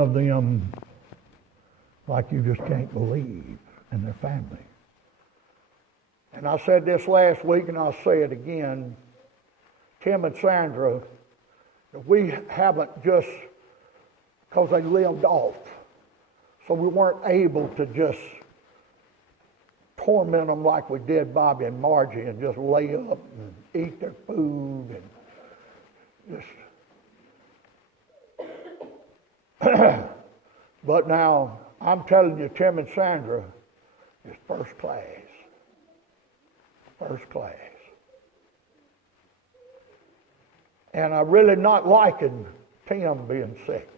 love them like you just can't believe, and their family. And I said this last week, and I'll say it again. Tim and Sandra, we haven't just, because they lived off, so we weren't able to just torment them like we did Bobby and Margie and just lay up and eat their food and just. But now, I'm telling you, Tim and Sandra is first class. First class. And I'm really not liking Tim being sick.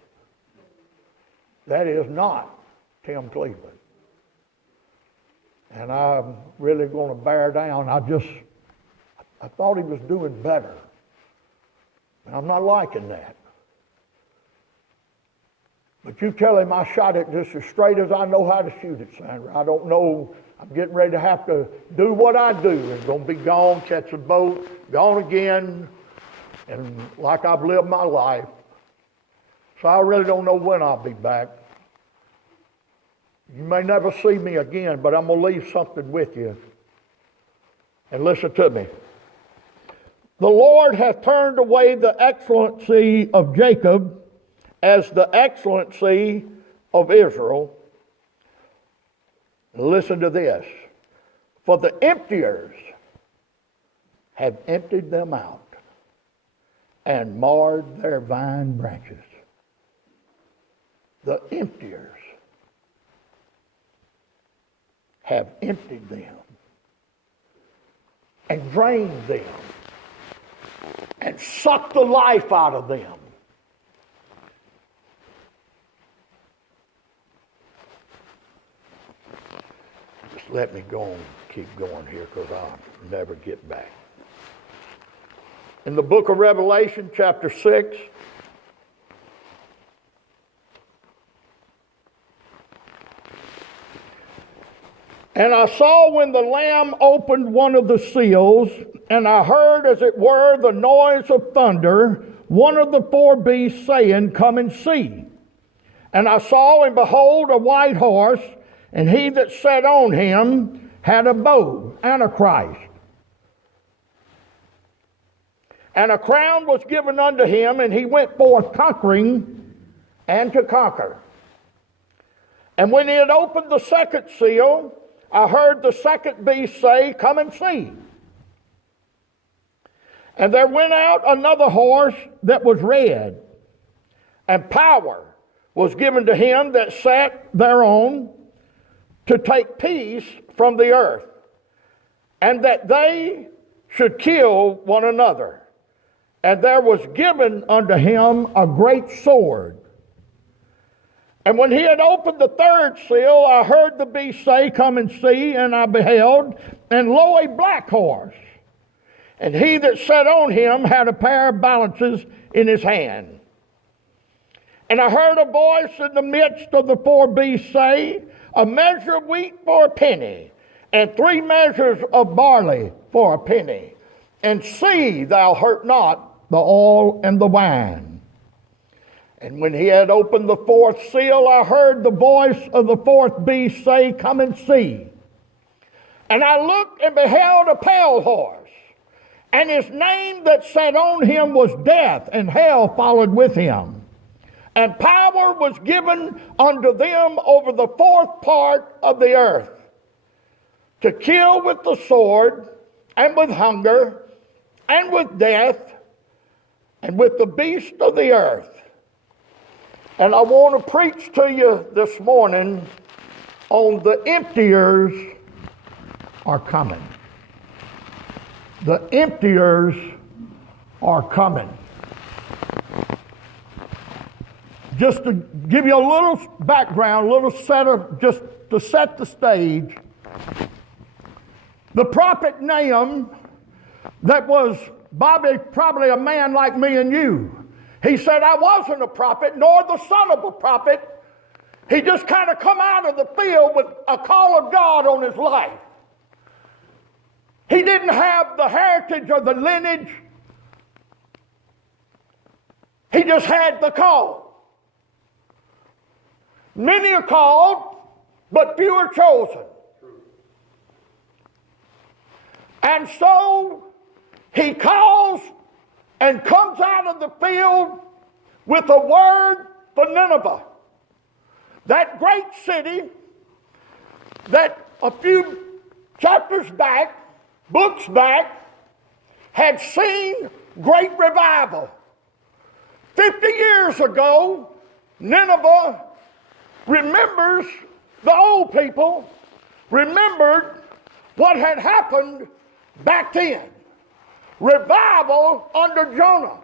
That is not Tim Cleveland. And I'm really going to bear down. I thought he was doing better. And I'm not liking that. But you tell him I shot it just as straight as I know how to shoot it, Sandra. I don't know. I'm getting ready to have to do what I do. It's going to be gone, catch a boat, gone again, and like I've lived my life. So I really don't know when I'll be back. You may never see me again, but I'm going to leave something with you. And listen to me. The Lord hath turned away the excellency of Jacob as the excellency of Israel. Listen to this. For the emptiers have emptied them out and marred their vine branches. The emptiers have emptied them and drained them and sucked the life out of them. Just let me go and keep going here because I'll never get back. In the book of Revelation, chapter 6, and I saw when the Lamb opened one of the seals, and I heard as it were the noise of thunder, one of the four beasts saying, Come and see. And I saw and behold a white horse, and he that sat on him had a bow, Antichrist. And a crown was given unto him, and he went forth conquering and to conquer. And when he had opened the second seal, I heard the second beast say, Come and see. And there went out another horse that was red, and power was given to him that sat thereon to take peace from the earth, and that they should kill one another. And there was given unto him a great sword. And when he had opened the third seal, I heard the beast say, Come and see. And I beheld, and lo, a black horse. And he that sat on him had a pair of balances in his hand. And I heard a voice in the midst of the four beasts say, A measure of wheat for a penny, and 3 measures of barley for a penny. And see thou hurt not the oil and the wine. And when he had opened the fourth seal, I heard the voice of the fourth beast say, Come and see. And I looked and beheld a pale horse, and his name that sat on him was Death, and hell followed with him. And power was given unto them over the fourth part of the earth, to kill with the sword, and with hunger, and with death, and with the beast of the earth. And I want to preach to you this morning on the emptiers are coming. The emptiers are coming. Just to give you a little background, a little set of, just to set the stage, the prophet Nahum, that was probably a man like me and you. He said, I wasn't a prophet, nor the son of a prophet. He just kind of come out of the field with a call of God on his life. He didn't have the heritage or the lineage. He just had the call. Many are called, but few are chosen. And so he calls and comes out of the field with a word for Nineveh. That great city that a few chapters back, books back, had seen great revival. 50 years ago, Nineveh remembers, the old people remembered what had happened back then. Revival under Jonah.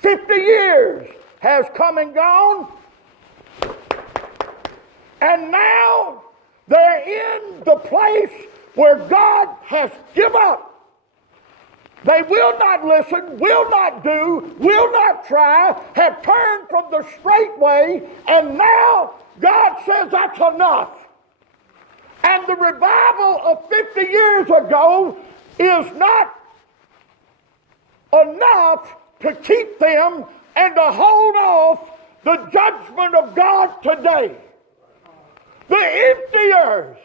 50 years has come and gone, and now they're in the place where God has given up. They will not listen, will not do, will not try, have turned from the straight way, and now God says that's enough. And the revival of 50 years ago is not enough to keep them and to hold off the judgment of God today. The emptiers,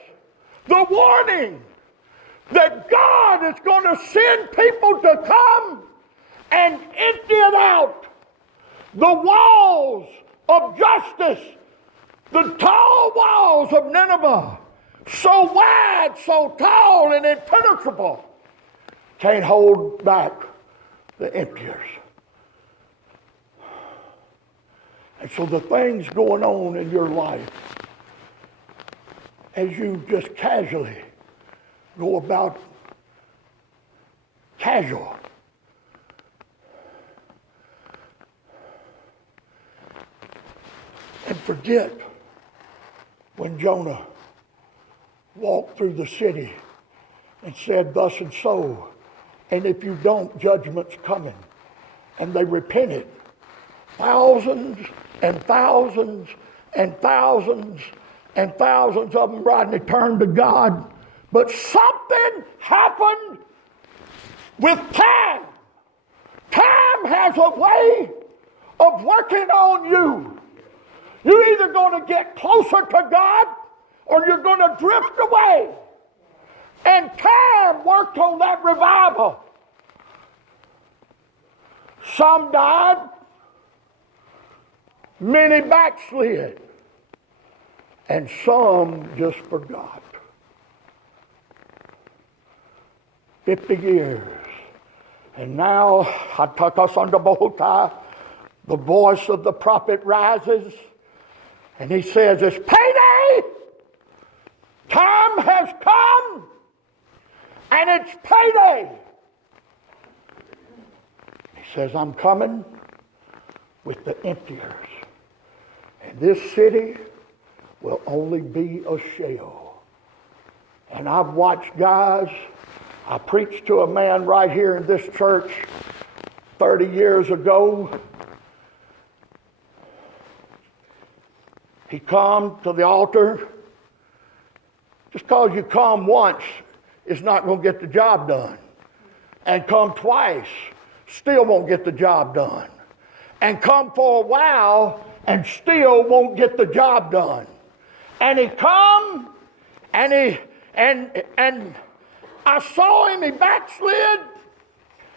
the warning that God is going to send people to come and empty it out. The walls of justice, the tall walls of Nineveh, so wide, so tall and impenetrable, can't hold back the emptiers. And so the things going on in your life, as you just casually go about casual, and forget when Jonah walked through the city and said thus and so, and if you don't, judgment's coming. And they repented. Thousands and thousands and thousands and thousands of them, Rodney, turned to God. But something happened with time. Time has a way of working on you. You're either going to get closer to God or you're going to drift away. And time worked on that revival. Some died, many backslid, and some just forgot. 50 years. And now, the voice of the prophet rises, and he says, it's payday! Time has come, and it's payday. He says, I'm coming with the emptiers. And this city will only be a shell. And I've watched guys, I preached to a man right here in this church 30 years ago. He come to the altar. Just because you come once is not going to get the job done. And come twice, still won't get the job done. And come for a while and still won't get the job done. And he come and I saw him, he backslid,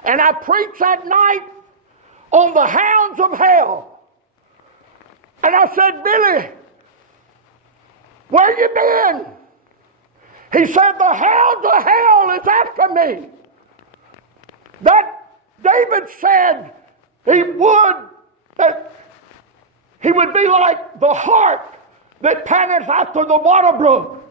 and I preached that night on the hounds of hell. And I said, Billy, where you been? He said, the hounds of hell is after me. That David said that he would be like the hart that panteth after the water brook,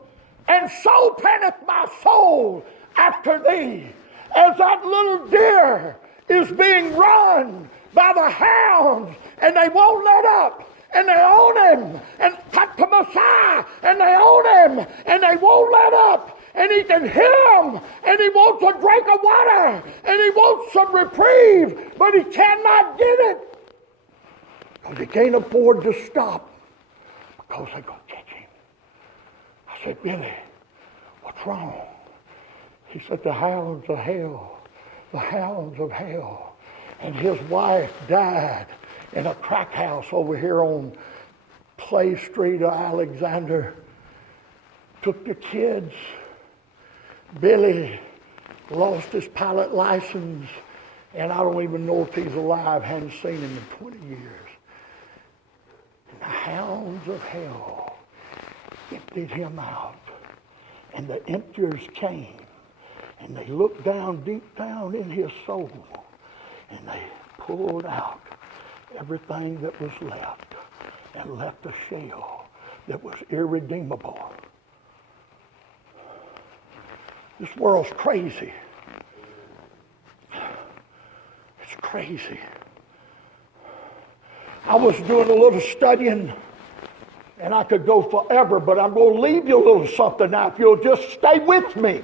and so panteth my soul after thee. As that little deer is being run by the hounds, and they won't let up, and they own him, and cut to Messiah, and they own him, and they won't let up, and he can hear him, and he wants a drink of water, and he wants some reprieve, but he cannot get it, because he can't afford to stop, because they're going to catch him. I said, Billy, what's wrong? He said, the hounds of hell, the hounds of hell. And his wife died in a crack house over here on Clay Street of Alexander, took the kids. Billy lost his pilot license, and I don't even know if he's alive. Hadn't seen him in 20 years. And the hounds of hell emptied him out. And the emptiers came, and they looked down, deep down in his soul, and they pulled out everything that was left, and left a shell that was irredeemable. This world's crazy. It's crazy. I was doing a little studying, and I could go forever, but I'm going to leave you a little something now if you'll just stay with me.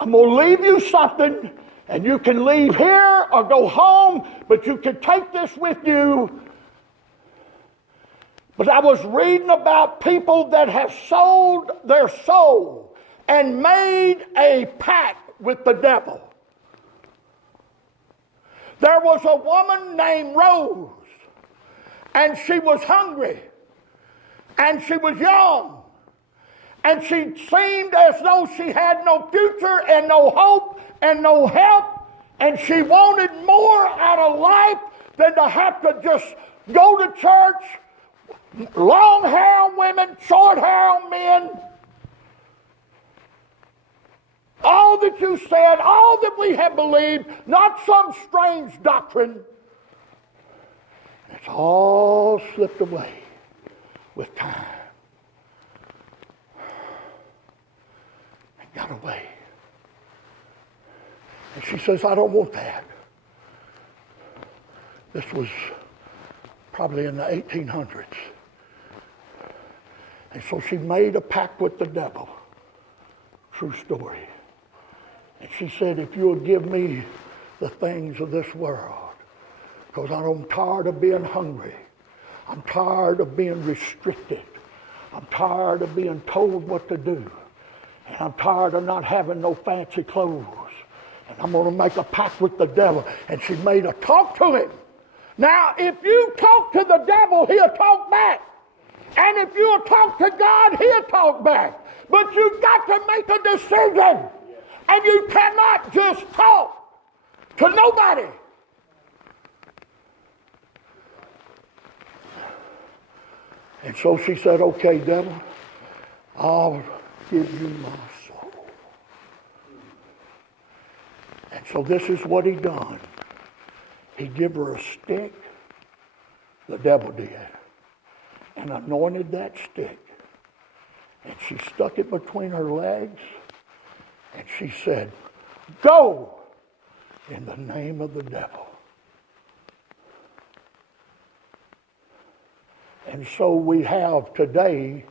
I'm going to leave you something, and you can leave here or go home, but you can take this with you. But I was reading about people that have sold their soul and made a pact with the devil. There was a woman named Rose, and she was hungry, and she was young, and she seemed as though she had no future and no hope and no help, and she wanted more out of life than to have to just go to church, long hair women, short hair men. All that you said, all that we have believed, not some strange doctrine. It's all slipped away with time. It got away. And she says, I don't want that. This was probably in the 1800s. And so she made a pact with the devil. True story. And she said, if you'll give me the things of this world, because I'm tired of being hungry. I'm tired of being restricted. I'm tired of being told what to do. And I'm tired of not having no fancy clothes. And I'm going to make a pact with the devil. And she made a talk to him. Now, if you talk to the devil, he'll talk back. And if you'll talk to God, he'll talk back. But you've got to make a decision. And you cannot just talk to nobody. And so she said, okay, devil, I'll give you my soul. And so this is what he done. He gave her a stick, the devil did, and anointed that stick. And she stuck it between her legs, and she said, go in the name of the devil. And so we have today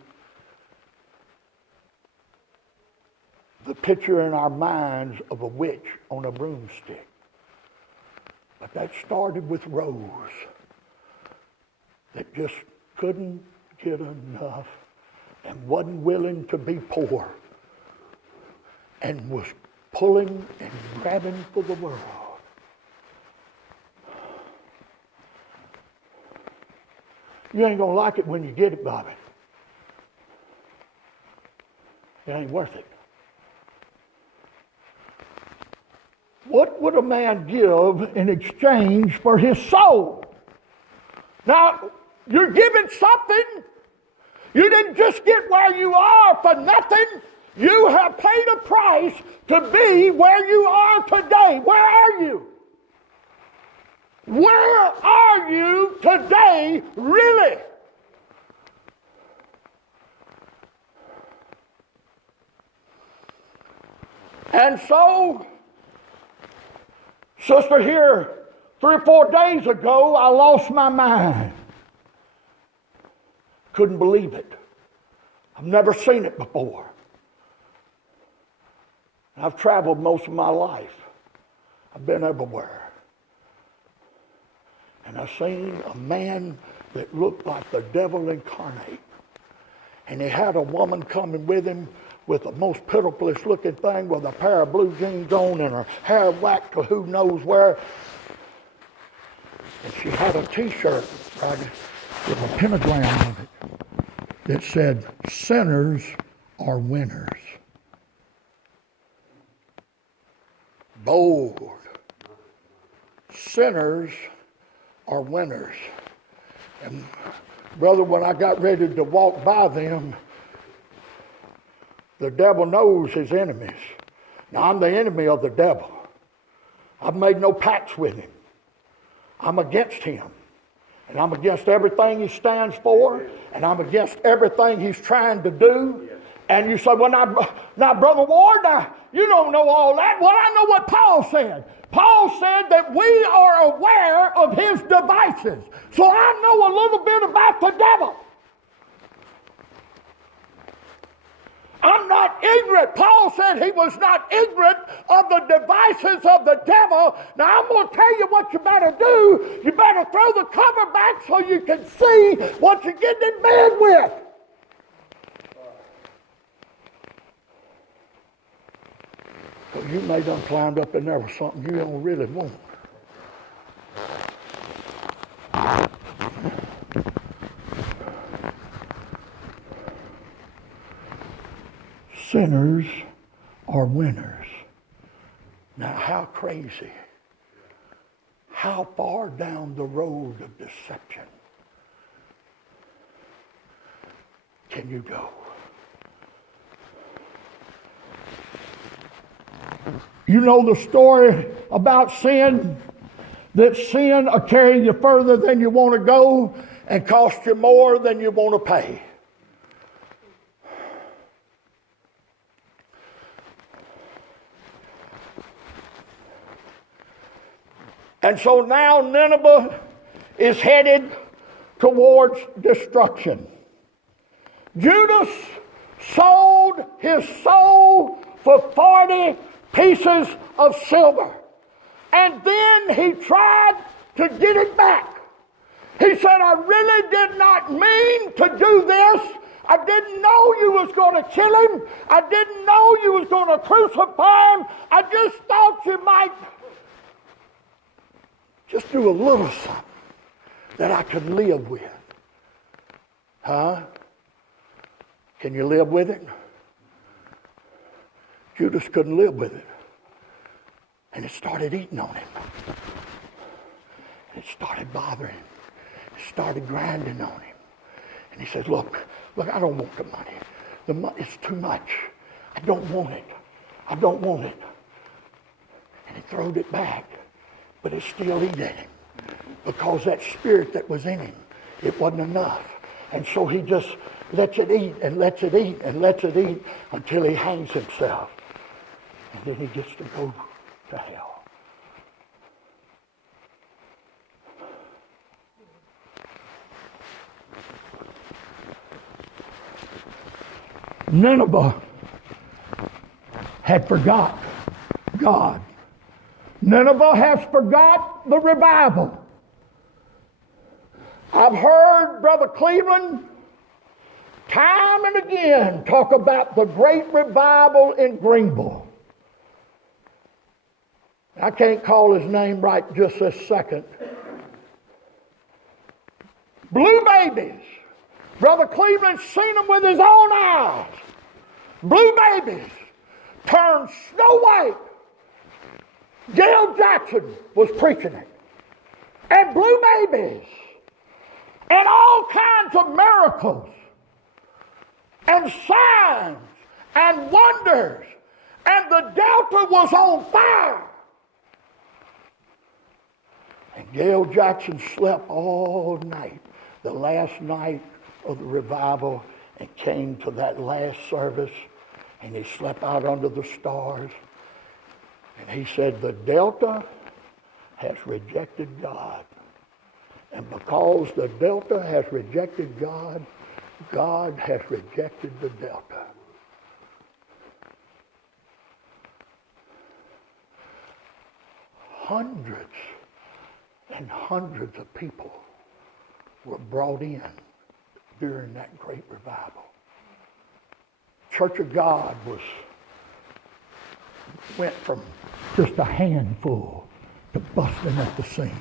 the picture in our minds of a witch on a broomstick. But that started with Rose that just couldn't get enough and wasn't willing to be poor and was pulling and grabbing for the world. You ain't gonna like it when you get it, Bobby. It ain't worth it. What would a man give in exchange for his soul? Now, you're giving something. You didn't just get where you are for nothing. You have paid a price to be where you are today. Where are you? Where are you today, really? And so, sister, here 3 or 4 days ago, I lost my mind. Couldn't believe it. I've never seen it before. I've traveled most of my life. I've been everywhere. And I seen a man that looked like the devil incarnate. And he had a woman coming with him with the most pitifulest looking thing with a pair of blue jeans on and her hair whacked to who knows where. And she had a t-shirt, right? with a pentagram on it that said, "Sinners are winners." Bold. Sinners are winners. And brother, when I got ready to walk by them, the devil knows his enemies. Now, I'm the enemy of the devil. I've made no pacts with him. I'm against him. And I'm against everything he stands for. And I'm against everything he's trying to do. And you say, well, now Brother Ward, you don't know all that. Well, I know what Paul said. Paul said that we are aware of his devices. So I know a little bit about the devil. I'm not ignorant. Paul said he was not ignorant of the devices of the devil. Now I'm going to tell you what you better do. You better throw the cover back so you can see what you're getting in bed with. Well, you may done climbed up in there with something you don't really want. Sinners are winners. Now, how crazy. How far down the road of deception can you go? You know the story about sin? That sin will carry you further than you want to go and cost you more than you want to pay. And so now Nineveh is headed towards destruction. Judas sold his soul for 40 pieces of silver. And then he tried to get it back. He said, I really did not mean to do this. I didn't know you was going to kill him. I didn't know you was going to crucify him. I just thought you might just do a little something that I could live with. Huh? Can you live with it? Judas couldn't live with it. And it started eating on him. And it started bothering him. It started grinding on him. And he said, look, I don't want the money. The money's too much. I don't want it. I don't want it. And he throwed it back. But it still ate at him. Because that spirit that was in him, it wasn't enough. And so he just lets it eat and lets it eat and lets it eat until he hangs himself. And then he gets to go to hell. Nineveh had forgot God. Nineveh has forgot the revival. I've heard Brother Cleveland time and again talk about the great revival in Greenville. I can't call his name right just this second. Blue babies. Brother Cleveland's seen them with his own eyes. Blue babies turned snow white. Gail Jackson was preaching it. And blue babies. And all kinds of miracles. And signs. And wonders. And the Delta was on fire. And Gail Jackson slept all night, the last night of the revival, and came to that last service, and he slept out under the stars. And he said, the Delta has rejected God. And because the Delta has rejected God, God has rejected the Delta. Hundreds and hundreds of people were brought in during that great revival. Church of God went from just a handful to busting at the seams.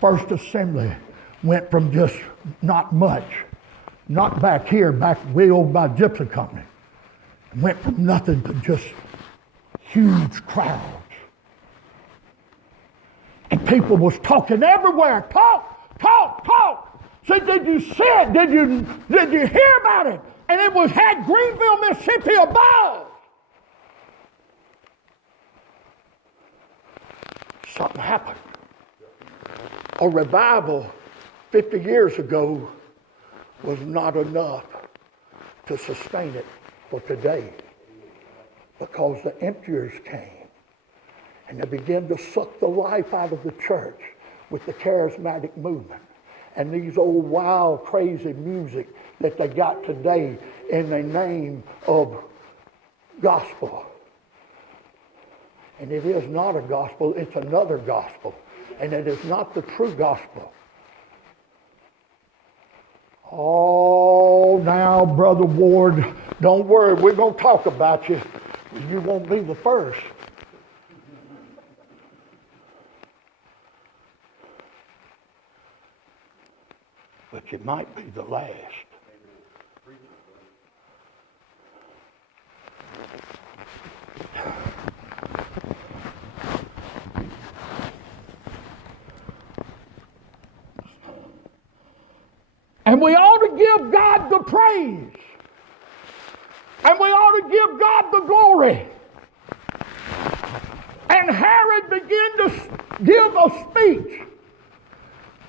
First Assembly went from just not much, not back here, back way over by Gypsy Company, went from nothing to just huge crowds. And people was talking everywhere. Talk. Said, did you see it? Did you hear about it? And it had Greenville, Mississippi above. Something happened. A revival 50 years ago was not enough to sustain it for today, because the emptiers came and they began to suck the life out of the church with the charismatic movement and these old wild crazy music that they got today in the name of gospel. And it is not a gospel, it's another gospel, and it is not the true gospel. Oh, now, Brother Ward, don't worry, we're going to talk about you. You won't be the first. But you might be the last. And we ought to give God the praise. And we ought to give God the glory. And Herod began to give a speech.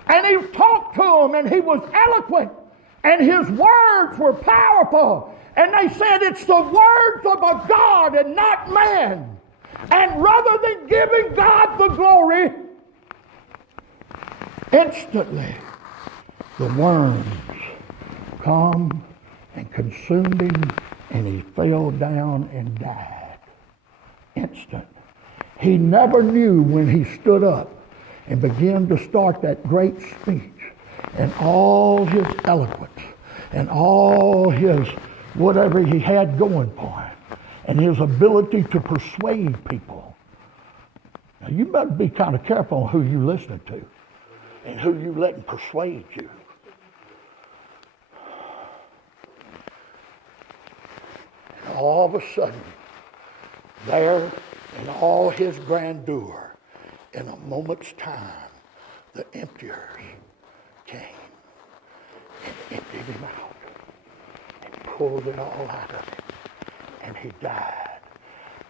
And he talked to them, and he was eloquent, and his words were powerful. And they said it's the words of a God and not man. And rather than giving God the glory, instantly the worms come and consumed him, and he fell down and died. Instant. He never knew when he stood up and began to start that great speech, and all his eloquence and all his whatever he had going for him, and his ability to persuade people. Now you better be kind of careful on who you listening to and who you letting persuade you. And all of a sudden, there in all his grandeur, in a moment's time, the emptiers came and emptied him out and pulled it all out of him, and he died.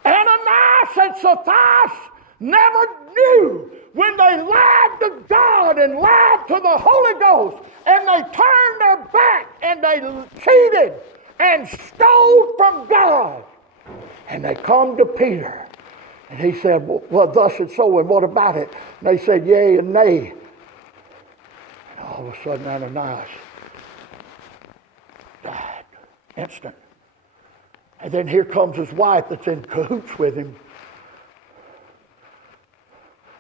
Ananias and Sapphira never knew when they lied to God and lied to the Holy Ghost, and they turned their back and they cheated and stole from God. And they come to Peter. And he said, well, thus and so, and what about it? And they said, yea and nay. And all of a sudden, Ananias died. Instant. And then here comes his wife that's in cahoots with him.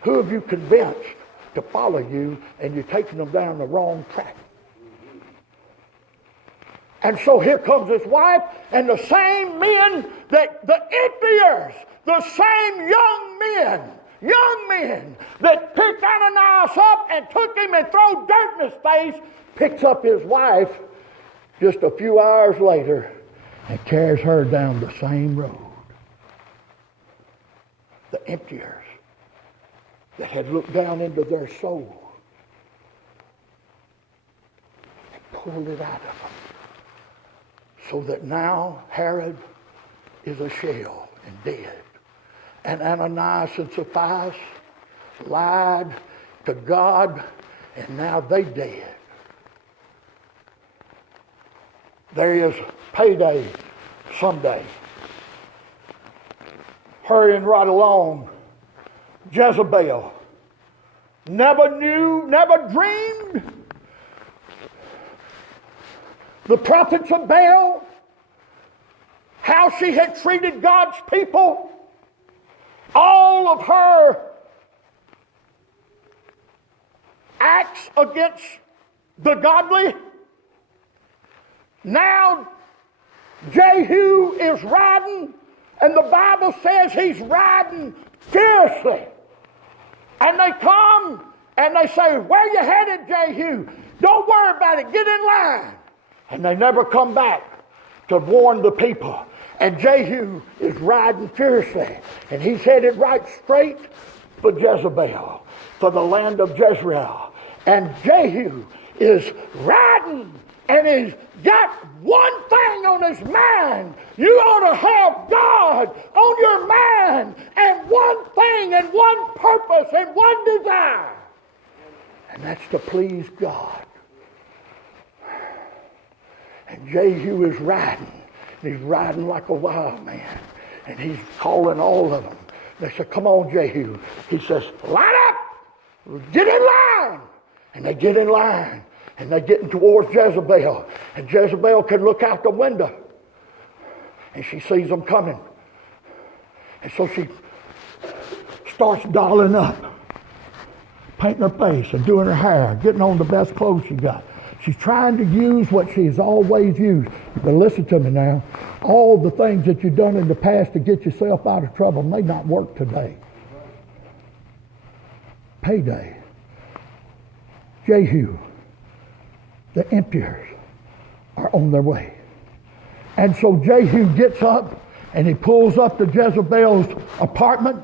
Who have you convinced to follow you, and you're taking them down the wrong track? And so here comes his wife, and the same men, that the emptiers, the same young men that picked Ananias up and took him and threw dirt in his face, picks up his wife just a few hours later and carries her down the same road. The emptiers that had looked down into their soul and pulled it out of them. So that now Herod is a shell and dead. And Ananias and Sapphira lied to God, and now they dead. There is payday someday. Hurrying right along, Jezebel never knew, never dreamed. The prophets of Baal, how she had treated God's people, all of her acts against the godly. Now Jehu is riding, and the Bible says he's riding fiercely. And they come And they say, where you headed, Jehu? Don't worry about it. Get in line. And they never come back to warn the people. And Jehu is riding fiercely. And he's headed right straight for Jezebel, for the land of Jezreel. And Jehu is riding, and he's got one thing on his mind. You ought to have God on your mind, and one thing, and one purpose, and one desire. And that's to please God. And Jehu is riding. He's riding like a wild man. And he's calling all of them. They said, come on, Jehu. He says, line up. Get in line. And they get in line. And they're getting towards Jezebel. And Jezebel can look out the window. And she sees them coming. And so she starts dolling up, painting her face and doing her hair, getting on the best clothes she got. She's trying to use what she's always used. But listen to me now. All the things that you've done in the past to get yourself out of trouble may not work today. Payday. Jehu, the emptiers, are on their way. And so Jehu gets up and he pulls up to Jezebel's apartment,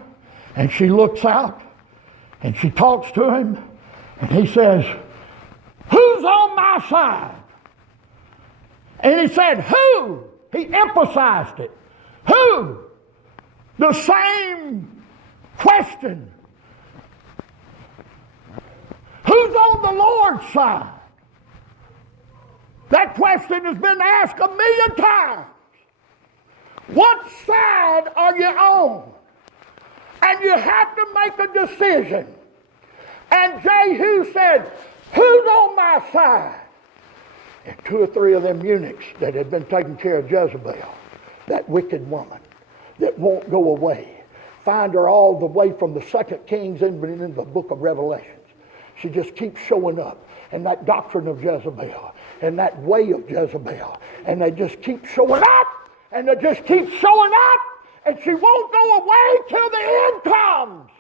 and she looks out and she talks to him, and he says, who's on my side? And he said, who? He emphasized it. Who? The same question. Who's on the Lord's side? That question has been asked 1,000,000 times. What side are you on? And you have to make a decision. And Jehu said, who's on my side? And 2 or 3 of them eunuchs that had been taking care of Jezebel, that wicked woman that won't go away. Find her all the way from the 2nd Kings into the book of Revelations. She just keeps showing up. And that doctrine of Jezebel and that way of Jezebel. And they just keep showing up. And they just keep showing up. And she won't go away till the end comes.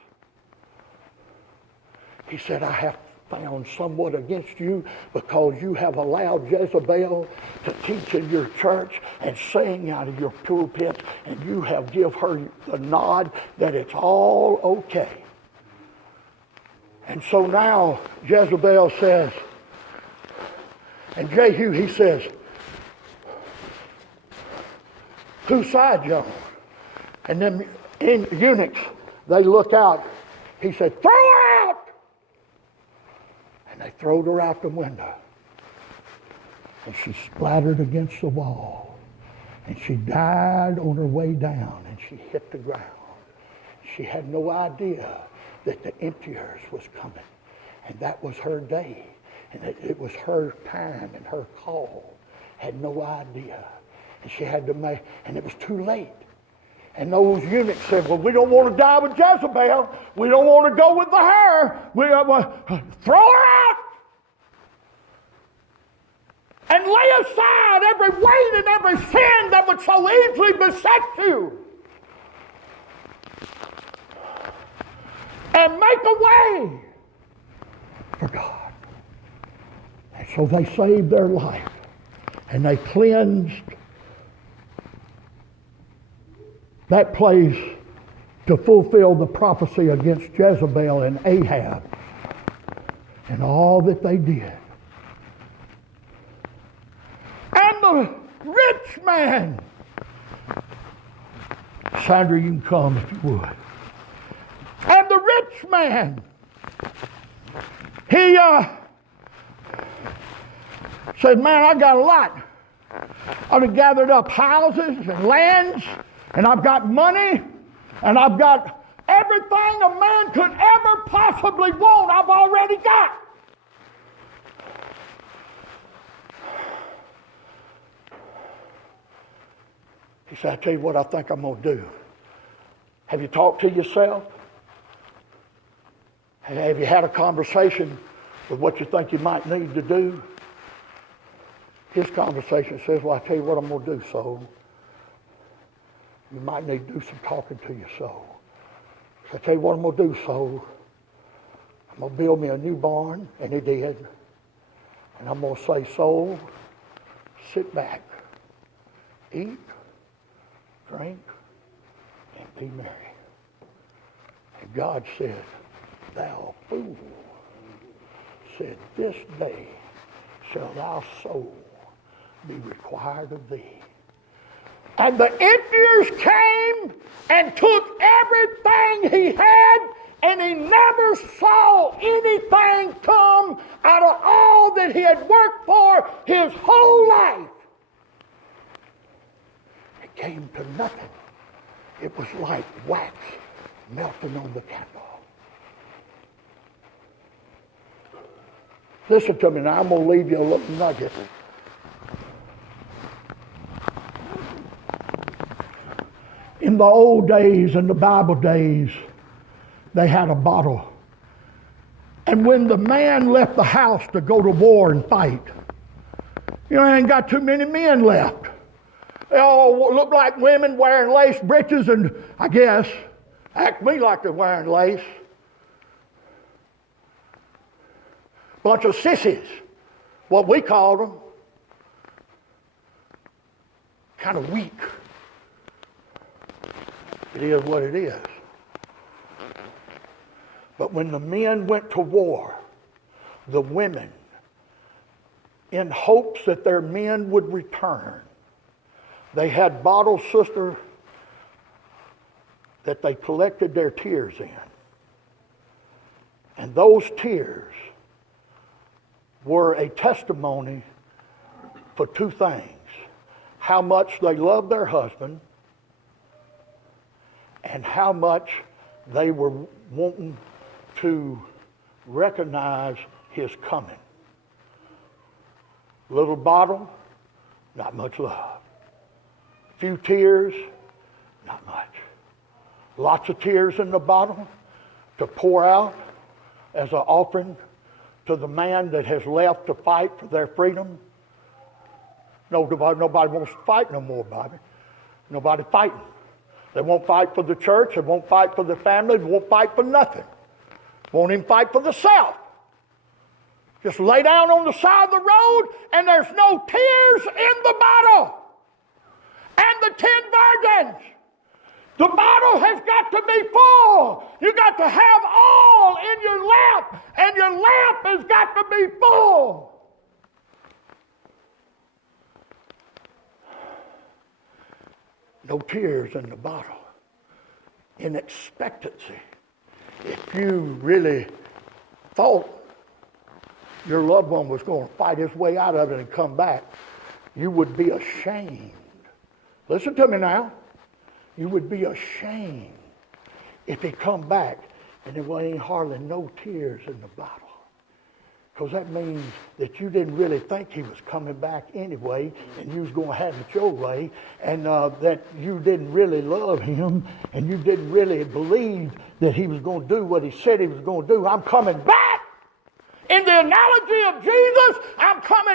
He said, I have found somewhat against you because you have allowed Jezebel to teach in your church and sing out of your pulpits, and you have give her the nod that it's all okay. And so now Jezebel says, and Jehu, he says, whose side you on? And then eunuchs, they look out. He said, throw her out! And they throwed her out the window. And she splattered against the wall. And she died on her way down, and she hit the ground. She had no idea that the emptiers was coming. And that was her day. And it was her time and her call. Had no idea. And she had to make, and it was too late. And those eunuchs said, well, we don't want to die with Jezebel. We don't want to go with the hair. Throw her out. And lay aside every weight and every sin that would so easily beset you. And make a way for God. And so they saved their life. And they cleansed that place to fulfill the prophecy against Jezebel and Ahab and all that they did. And the rich man, Sandra, you can come if you would. And the rich man, he said, man, I got a lot. I've gathered up houses and lands, and I've got money, and I've got everything a man could ever possibly want, I've already got. He said, I tell you what I think I'm going to do. Have you talked to yourself? Have you had a conversation with what you think you might need to do? His conversation says, well, I tell you what I'm going to do, soul. You might need to do some talking to your soul. So I tell you what I'm going to do, soul. I'm going to build me a new barn. And he did. And I'm going to say, soul, sit back, eat, drink, and be merry. And God said, thou fool, said, this day shall thy soul be required of thee. And the emptiers came and took everything he had, and he never saw anything come out of all that he had worked for his whole life. It came to nothing. It was like wax melting on the candle. Listen to me now. I'm going to leave you a little nugget. In the old days, in the Bible days, they had a bottle. And when the man left the house to go to war and fight, ain't got too many men left. They all look like women wearing lace breeches and, I guess, act me like they're wearing lace. Bunch of sissies, what we call them. Kind of weak. It is what it is. But when the men went to war, the women, in hopes that their men would return, they had bottles, sister, that they collected their tears in. And those tears were a testimony for two things: how much they loved their husband and how much they were wanting to recognize his coming. Little bottle, not much love. Few tears, not much. Lots of tears in the bottle to pour out as an offering to the man that has left to fight for their freedom. Nobody wants to fight no more, Bobby. Nobody fighting. They won't fight for the church. They won't fight for the family. They won't fight for nothing. Won't even fight for the self. Just lay down on the side of the road and there's no tears in the bottle. And the 10 virgins. The bottle has got to be full. You got to have all in your lamp, and your lamp has got to be full. No tears in the bottle. In expectancy. If you really thought your loved one was going to fight his way out of it and come back, you would be ashamed. Listen to me now. You would be ashamed if he come back and there ain't hardly no tears in the bottle. Because that means that you didn't really think he was coming back anyway, and you was going to have it your way, and that you didn't really love him, and you didn't really believe that he was going to do what he said he was going to do. I'm coming back. In the analogy of Jesus, I'm coming